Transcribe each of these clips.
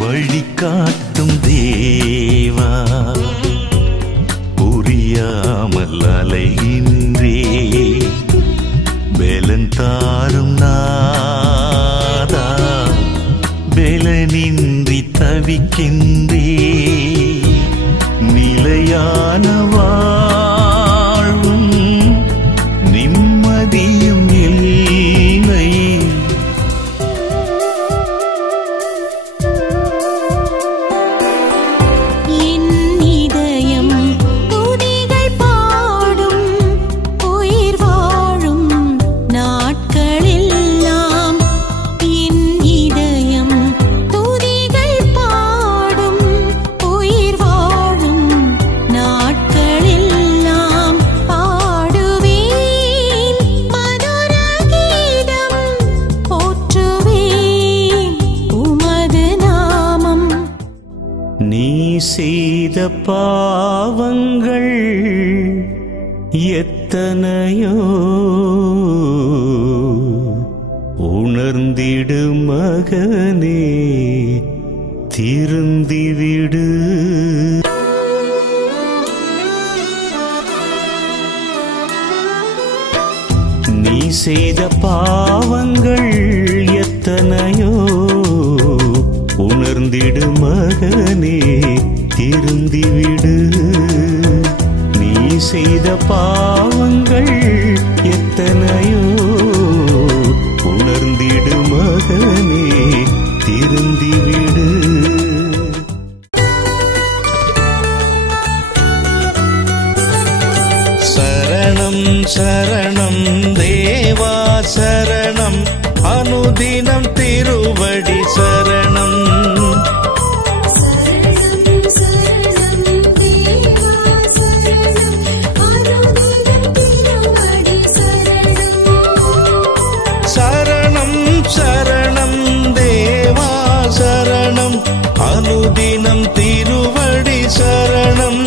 வழிகாட்டும் தேவா, புரியாமல் அலைகின்றே, பலன் தாரும் நாதா, பலனின்றி தவிக்கின்றே, நிலையான வாழ்வும் நிம்மதியும் இல்லை. நீ செய்த பாவங்கள் எத்தனையோ உணர்ந்திடு மகனே, திருந்திவிடு. நீ செய்த பாவங்கள் எத்தனையோ உணர்ந்திடு மகனே, திருந்திவிடு. நீ செய்த பாவங்கள் எத்தனையோ உணர்ந்திடு மகனே, திருந்திவிடு. சரணம் சரணம் தேவா சரணம், அனுதினம் திருவடி சரணம். சரணம் சரணம் தேவா சரணம், அனுதினம் திருவடி சரணம்.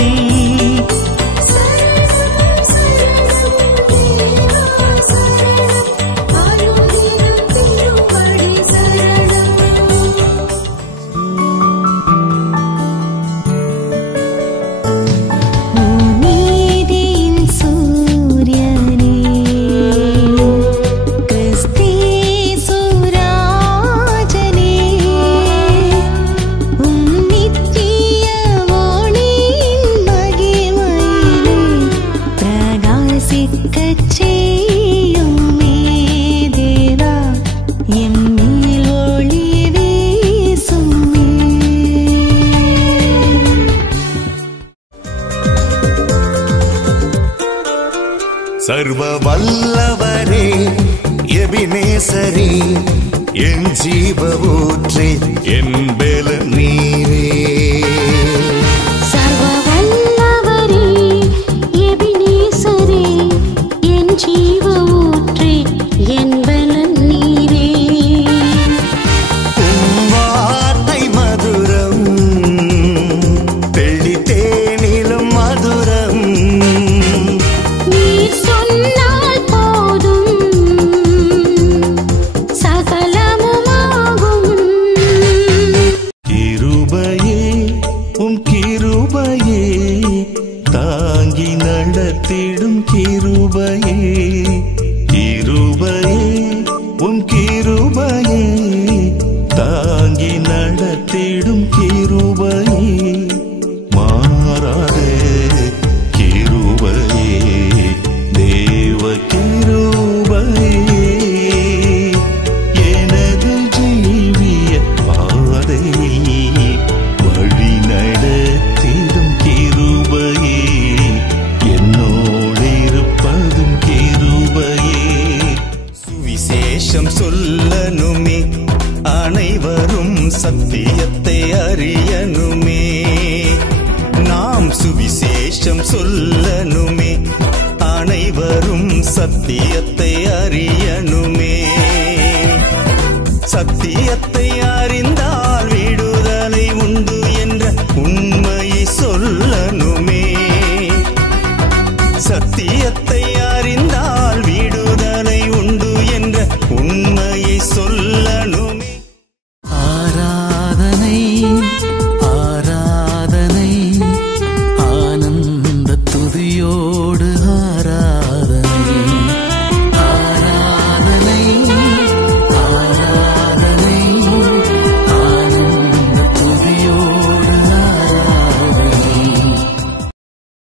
சர்வ வல்லவரே எபினேசரே, என் ஜீவ ஊற்றே, என் பல நீரே. சர்வ வல்லவரே எபினேசரே, என் ஜீவ ஊற்றே, என் பல நீரே. உம் வார்த்தை மதுரம், தெளி தேனிலும் மதுரம். நீர் சொன்னால் போதும், சகலமுமாகும். கிருபை சுவிசேஷம் சொல்லனுமே, அனைவரும் சத்தியத்தை அறியனுமே. நாம் சுவிசேஷம் சொல்லனுமே, அனைவரும் சத்தியத்தை அறிய